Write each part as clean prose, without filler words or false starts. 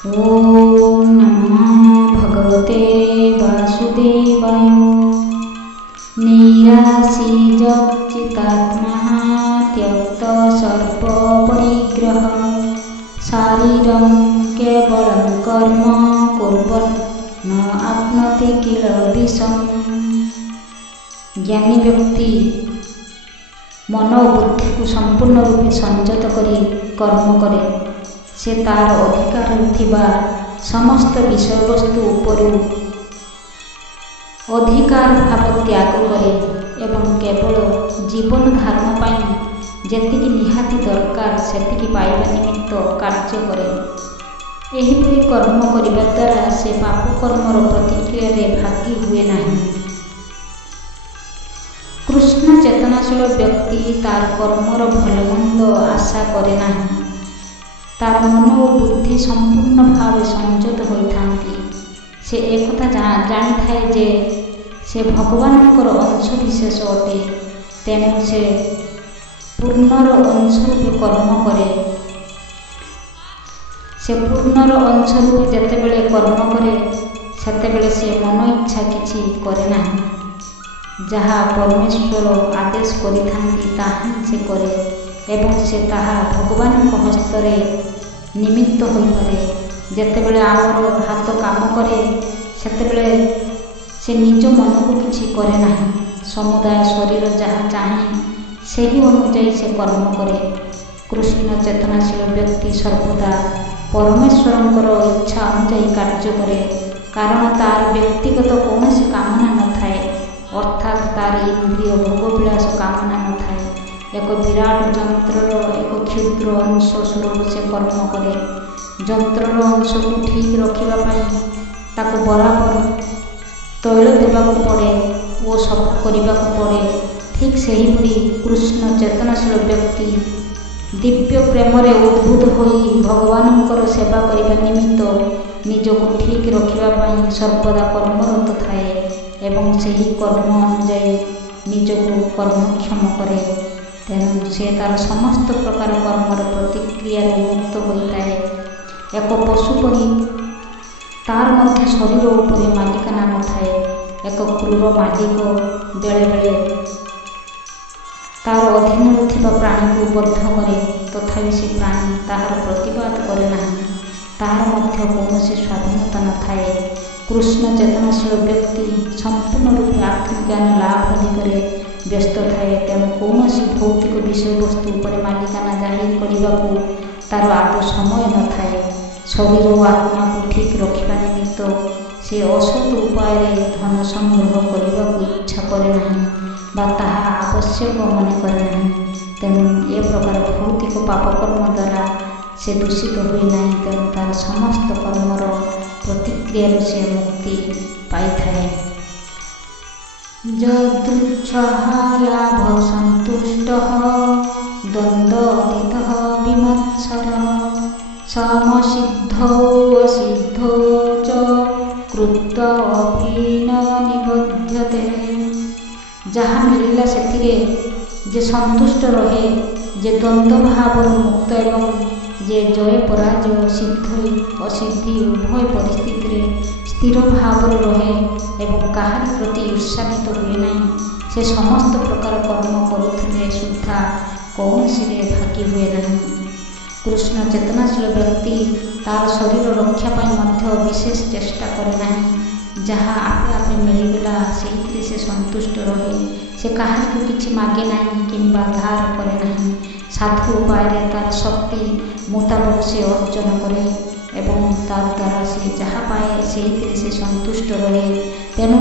ओम नमः भगवते वासुदेवाय। निराशीर्चित्तात्मा त्यक्त सर्प परिग्रह शारीरं केवलं कर्म कुर्वन् न आप्नोति किल विषम्। ज्ञानी व्यक्ति मन और बुद्धि को संपूर्ण रूपे संयत करी कर्म करे। से तार अधिकार थिबा समस्त विषय वस्तु उपरू अधिकार भाव त्याग करे एवं केवल जीवन धारण पाई जेतिकी निहाती दरकार सेतिकी पाइबा निमित्त कार्य करे। एहिपरि कर्म करिबा द्वारा से पाप कर्मर प्रतिक्रिया रे भागी हुए नहीं। कृष्ण चेतनाशील व्यक्ति तार कर्मर भलमंद आशा करे नहीं। तार मन और बुद्धि संपूर्ण भाव संयत होइथांती। से एकथा जानी थाए जे से भगवानकर अंश विशेष अटे। तेणु से पूर्णर अंश रूपे कर्म करे। से पूर्णर अंश रूपे जेतेबेले कर्म करे सेतेबेले से मन इच्छा किछि करे नाही। जहा परमेश्वर आदेश करिथांती ताहा से करे एवं से ताहा भगवान हस्तरे निमित्त होई पारे। जेतेबेले आमर हाथ काम करे सेतेबेले से निज मन को किछि करे नाही। समुदाय शरीर जहा चाहे सही अनुଯାयी से कर्म करे। कृष्ण चेतनाशील व्यक्ति सर्वदा परमेश्वरंकर इच्छा अनुଯାयी कार्य करे। कारण तार व्यक्तिगत कौनसी कामना न थाए। अर्थात तार इंद्रिय भोगविलास कामना न थाए। एक विराट जंत्रर एक क्षुद्र अंश स्वरूप से कर्म करे। जंत्रर अंश को ठीक रखिबा पाई ताको बराबर तैल देबाक पड़े और सफा करने पड़े। ठीक सेहीपरि कृष्ण चेतनाशील व्यक्ति दिव्य प्रेम रे उद्बुद्ध होई भगवानंकर सेवा करने निमित्त निजको ठीक रखिबा पाई सर्वदा कर्मरत थाए एवं सही कर्म अनुଯାयी निजको कर्मक्षम करे। तेणु से तार समस्त प्रकार कर्मर प्रतिक्रिया मुक्त होता है। एक पशु परी तार मध्य शरीर उपरे मालिकाना न थाए। एक क्रूर मालिक बेले बेले तार अधीन थिबा प्राणी को बद्ध करे तथापि से प्राणी ताहार प्रतिवाद करे नाही। ताहार मध्य कौनसी स्वाधीनता न थाए। कृष्ण चेतनाशील व्यक्ति संपूर्ण रूपे आत्मज्ञान लाभ दिगरे व्यस्त थाए। तेणु कौनसी भौतिक विषय वस्तु पर मालिकाना जाहिर करने को तार आदौ समय न थाए। शरीर और आत्मा को ठीक रखा निमित्त से असत उपाय धन संग्रह करने को इच्छा करे नहीं बा ताहा आवश्यक मन करे नहीं। तेणु ए प्रकार भौतिक पापकर्म द्वारा से दूषित हुए नहीं। तेणु तार समस्त कर्मर प्रतिक्रिया से मुक्ति पाई थाए। यदृच्छः लाभ सन्तुष्टः द्वन्द्वातीतः विमत्सरः समसिद्धौ असिद्धौ च कृत्वापि न निबध्यते। जहाँ मिलला सेथिरे जे संतुष्ट रहे, जे द्वंद्व भावर मुक्त एवं जे जय पराजय सिद्ध असिद्धि उभय परिस्थिति स्थिर भाव रहे एवं कहार प्रति उत्साहित हुए नहीं। से समस्त प्रकार कर्म करुथिले सुद्धा कौनसी भागी हुए नहीं। कृष्ण चेतनाशील व्यक्ति तार शरीर रक्षा पाई मध्य विशेष चेष्टा करे नहीं। जहाँ आपे आपे मिलगला से से संतुष्ट रहे। से कहार को किछि मागे नहीं किंबा धार करे नहीं। साधु उपाय तार शक्ति मुताबक से अर्जन करे एवं तार द्वारा से जहाँ पाए से संतुष्ट रहे। तेणु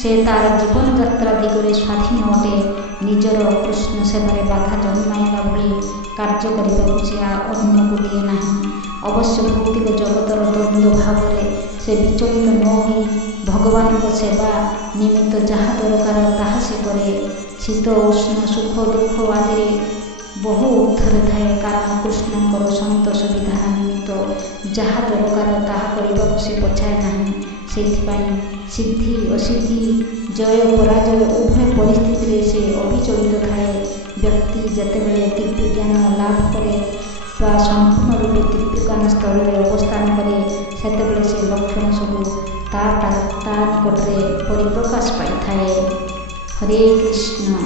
से तार जीवन यात्रा दिगरे स्वाधीन अटे। निजर कृष्ण सेवारे बाधा जन्माइला भली कार्य करने से अन्य को दिए नहीं। अवश्य भौतिक जगतर द्वंद्व भाव से विचलित न हो भगवान को सेवा निमित्त जहाँ दरकार ताहा से करे। शीत उष्ण सुख दुख आदि बहु ऊर्ध्वरे थाए। कारण कृष्णंकर संतोष विधान निमित्त जहाँ दरकार ताहा करने से पछाए नहीं। सेथिपाई सिद्धि असिद्धि जय पराजय उभय परिस्थिति से अविचलित थाए। व्यक्ति जेतेबेले दिव्य ज्ञान लाभ करे संपूर्ण रूपे दिव्य ज्ञान स्तर में अवस्थान करे ସେତେବେଳେ ସେ ଲକ୍ଷଣ ସବୁ ତା ନିକଟରେ ପରିପ୍ରକାଶ ପାଇଥାଏ। ହରେ କୃଷ୍ଣ।